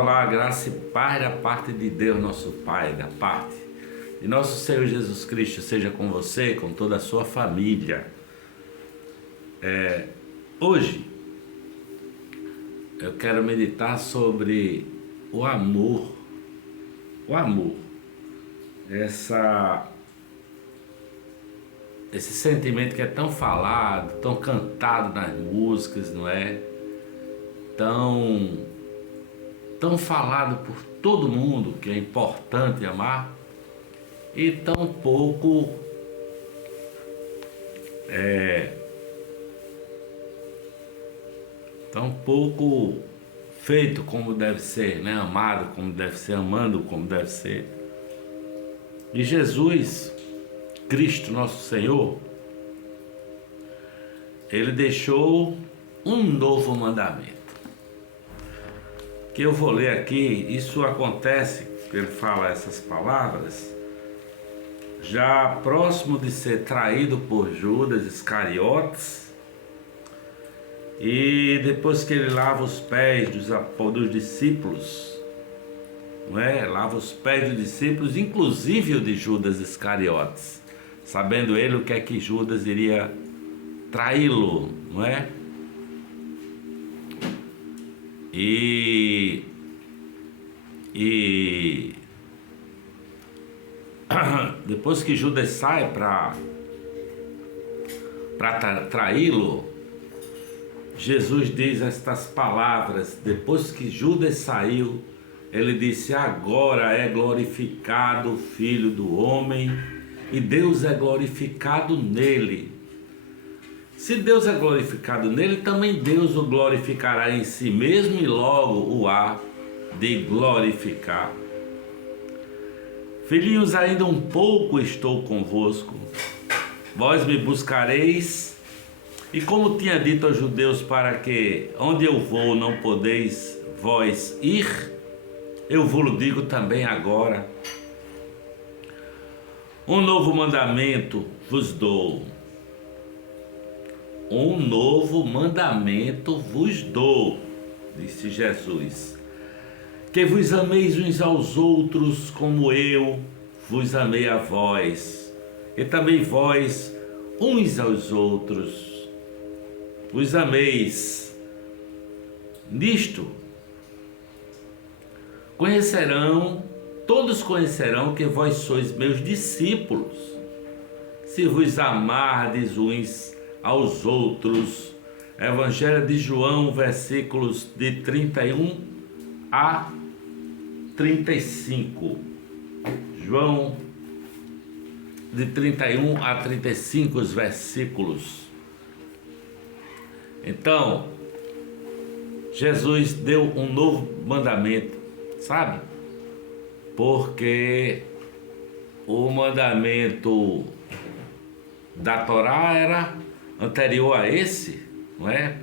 Olá, graça e paz da parte de Deus, nosso Pai, da parte de nosso Senhor Jesus Cristo, seja com você, com toda a sua família. Hoje eu quero meditar sobre o amor, esse sentimento que é tão falado, tão cantado nas músicas, não é? Tão falado por todo mundo que é importante amar e tão pouco feito como deve ser, né? Amado como deve ser, amando como deve ser. E Jesus, Cristo nosso Senhor, ele deixou um novo mandamento, que eu vou ler aqui. Isso acontece, ele fala essas palavras, já próximo de ser traído por Judas Iscariotes, e depois que ele lava os pés dos discípulos, não é? Lava os pés dos discípulos, inclusive o de Judas Iscariotes, sabendo ele o que é que Judas iria traí-lo, não é? E depois que Judas sai para traí-lo, Jesus diz estas palavras. Depois que Judas saiu, ele disse: agora é glorificado o Filho do Homem e Deus é glorificado nele. Se Deus é glorificado nele, também Deus o glorificará em si mesmo e logo o há de glorificar. Filhinhos, ainda um pouco estou convosco, vós me buscareis, e como tinha dito aos judeus, para que onde eu vou não podeis vós ir, eu vos digo também agora: um novo mandamento vos dou. Um novo mandamento vos dou, disse Jesus, que vos ameis uns aos outros como eu vos amei a vós, e também vós uns aos outros vos ameis. Nisto todos conhecerão que vós sois meus discípulos, se vos amardes uns aos outros. Evangelho de João, versículos de 31 a 35. João, de 31 a 35 os versículos. Então, Jesus deu um novo mandamento, sabe? Porque o mandamento da Torá era anterior a esse, não é?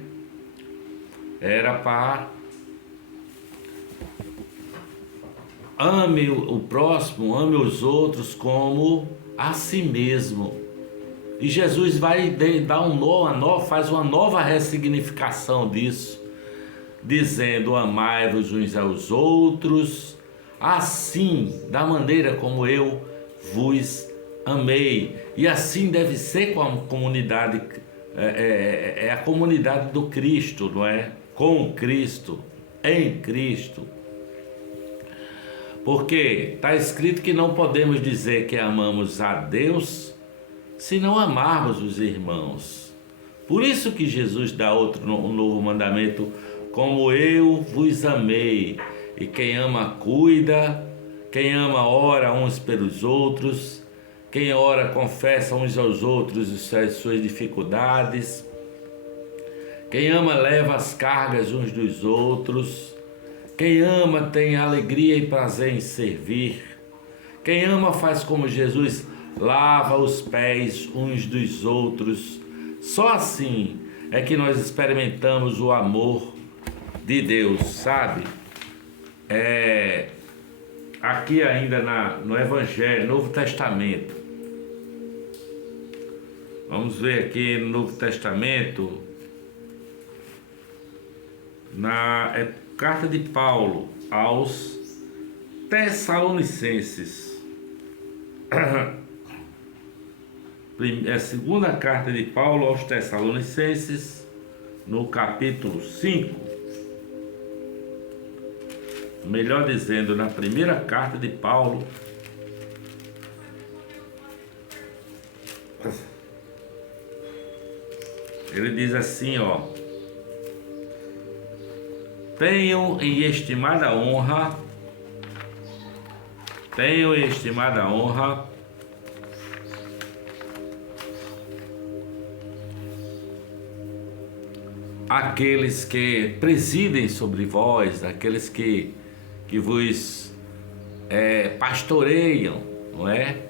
Era para ame o próximo, ame os outros como a si mesmo. E Jesus vai dar faz uma nova ressignificação disso, dizendo: amai-vos uns aos outros, assim, da maneira como eu vos amei. E assim deve ser com a comunidade, é a comunidade do Cristo, não é? Com Cristo, em Cristo. Porque está escrito que não podemos dizer que amamos a Deus se não amarmos os irmãos. Por isso que Jesus dá um novo mandamento: como eu vos amei. E quem ama cuida, quem ama ora uns pelos outros, quem ora confessa uns aos outros as suas dificuldades, quem ama leva as cargas uns dos outros, quem ama tem alegria e prazer em servir, quem ama faz como Jesus, lava os pés uns dos outros. Só assim é que nós experimentamos o amor de Deus, sabe? Aqui ainda no Evangelho, Novo Testamento, vamos ver aqui no Novo Testamento, Carta de Paulo aos Tessalonicenses. É a segunda carta de Paulo aos Tessalonicenses, no capítulo 5. Melhor dizendo, na primeira carta de Paulo, ele diz assim, ó: tenham em estimada honra aqueles que presidem sobre vós, aqueles que vos pastoreiam, não é?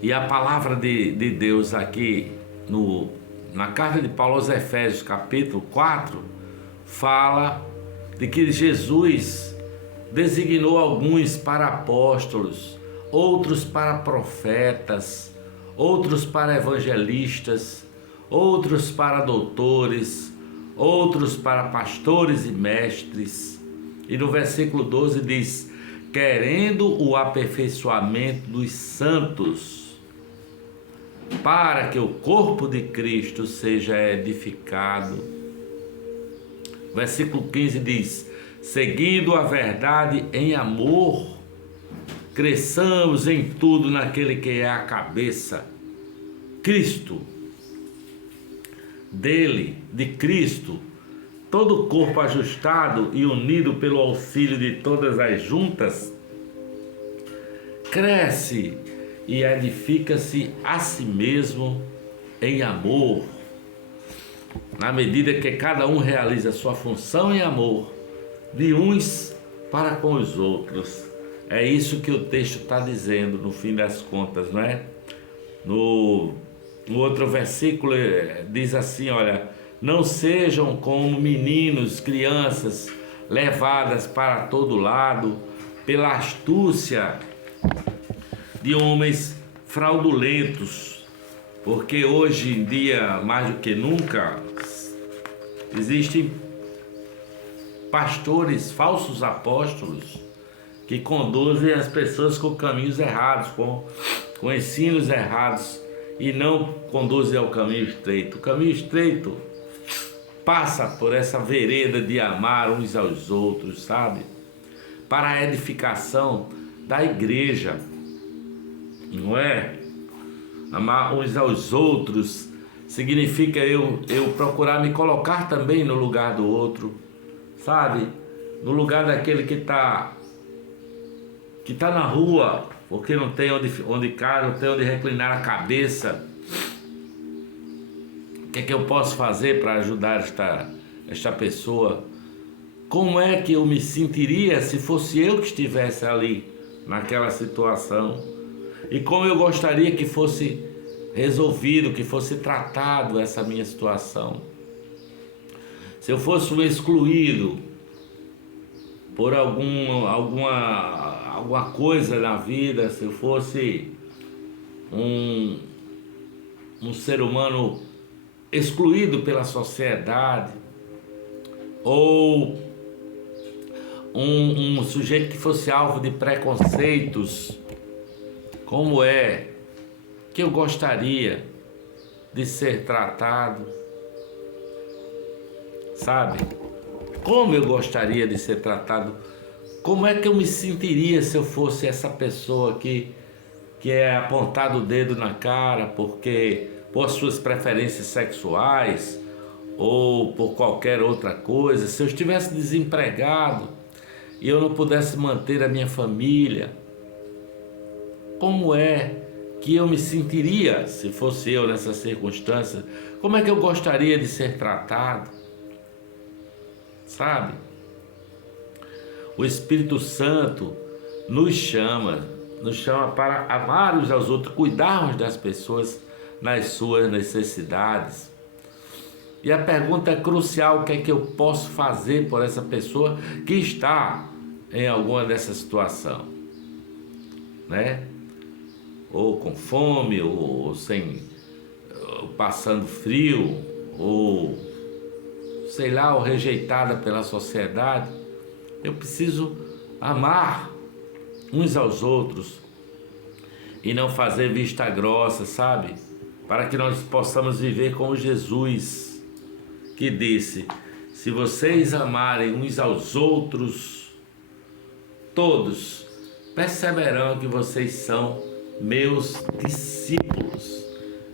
E a palavra de Deus aqui na carta de Paulo aos Efésios, capítulo 4, fala de que Jesus designou alguns para apóstolos, outros para profetas, outros para evangelistas, outros para doutores, outros para pastores e mestres. E no versículo 12 diz: querendo o aperfeiçoamento dos santos, para que o corpo de Cristo seja edificado. Versículo 15 diz: seguindo a verdade em amor, cresçamos em tudo naquele que é a cabeça, Cristo. Dele, de Cristo, todo o corpo ajustado e unido pelo auxílio de todas as juntas, cresce e edifica-se a si mesmo em amor, na medida que cada um realiza sua função em amor, de uns para com os outros. É isso que o texto está dizendo, no fim das contas, não é? No outro versículo diz assim, olha: não sejam como meninos, crianças, levadas para todo lado pela astúcia de homens fraudulentos, porque hoje em dia, mais do que nunca, existem pastores, falsos apóstolos, que conduzem as pessoas com caminhos errados, com ensinos errados, e não conduzem ao caminho estreito. O caminho estreito passa por essa vereda de amar uns aos outros, sabe? Para a edificação da igreja, não é? Amar uns aos outros significa eu procurar me colocar também no lugar do outro, sabe? No lugar daquele que está na rua, porque não tem onde cair, não tem onde reclinar a cabeça. O que é que eu posso fazer para ajudar esta pessoa? Como é que eu me sentiria se fosse eu que estivesse ali, naquela situação? E como eu gostaria que fosse resolvido, que fosse tratado essa minha situação? Se eu fosse um excluído por alguma coisa na vida, se eu fosse um ser humano excluído pela sociedade, ou um sujeito que fosse alvo de preconceitos, como é que eu gostaria de ser tratado? Sabe? Como eu gostaria de ser tratado? Como é que eu me sentiria se eu fosse essa pessoa que é apontado o dedo na cara por suas preferências sexuais ou por qualquer outra coisa? Se eu estivesse desempregado e eu não pudesse manter a minha família, como é que eu me sentiria se fosse eu nessa circunstância? Como é que eu gostaria de ser tratado? Sabe? O Espírito Santo nos chama para amar uns aos outros, cuidarmos das pessoas nas suas necessidades. E a pergunta é crucial: o que é que eu posso fazer por essa pessoa que está em alguma dessa situação, né? Ou com fome, ou passando frio, ou sei lá, ou rejeitada pela sociedade. Eu preciso amar uns aos outros e não fazer vista grossa, sabe? Para que nós possamos viver como Jesus, que disse: se vocês amarem uns aos outros, todos perceberão que vocês são meus discípulos,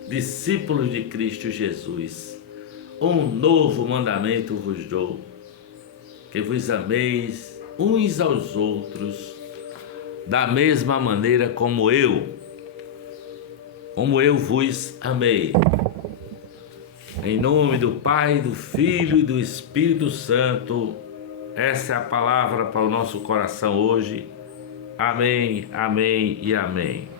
discípulos de Cristo Jesus. Um novo mandamento vos dou, que vos ameis uns aos outros, da mesma maneira como eu vos amei. Em nome do Pai, do Filho e do Espírito Santo, essa é a palavra para o nosso coração hoje. Amém, amém e amém.